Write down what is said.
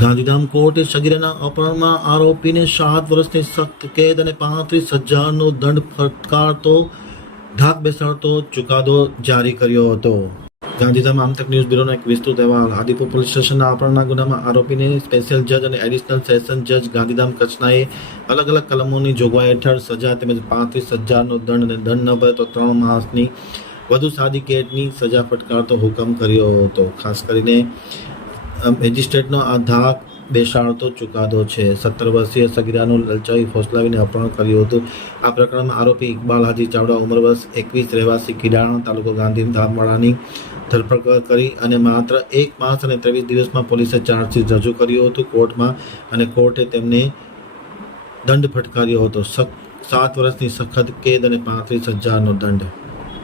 ગાંધીધામ કોર્ટે સગીરાના અપહરણમાં આરોપીને સાત વર્ષની સખ્ત કેદ અને પાંત્રીસ હજારનો દંડ ફટકારતો, ઢાક બેસાડતો ચુકાદો જારી કર્યો હતો. ગાંધીધામ આમતક ન્યૂઝ બ્યુરોનો એક વિસ્તૃત અહેવાલ. આદિપુર પોલીસ સ્ટેશનના અપહરણના ગુનામાં આરોપીને સ્પેશિયલ જજ અને એડિશનલ સેશન જજ ગાંધીધામ કચ્છનાએ અલગ અલગ કલમોની જોગવાઈ હેઠળ સજા તેમજ પાંત્રીસ હજારનો દંડ અને દંડ ન ભરે તો ત્રણ માસની વધુ સાદી કેદની સજા ફટકારતો હુકમ કર્યો હતો. ખાસ કરીને મેજિસ્ટ્રેટનો આ ધાક બેસાડતો ચુકાદો છે. સત્તર વર્ષીય સગીરાનું લલચાવી ફોસલાવીને અપહરણ કર્યું હતું. આ પ્રકરણમાં આરોપી ઇકબાલ હાજી ચાવડા ઉંમર વર્ષ એકવીસ, રહેવાસી કિડાણા તાલુકો ગાંધીધામવાડાની ધરપકડ કરી અને માત્ર એક માસ અને ત્રેવીસ દિવસમાં પોલીસે ચાર્જશીટ રજૂ કર્યું હતું કોર્ટમાં અને કોર્ટે તેમને દંડ ફટકાર્યો હતો. સાત વર્ષની સખત કેદ અને પાંત્રીસ હજારનો દંડ.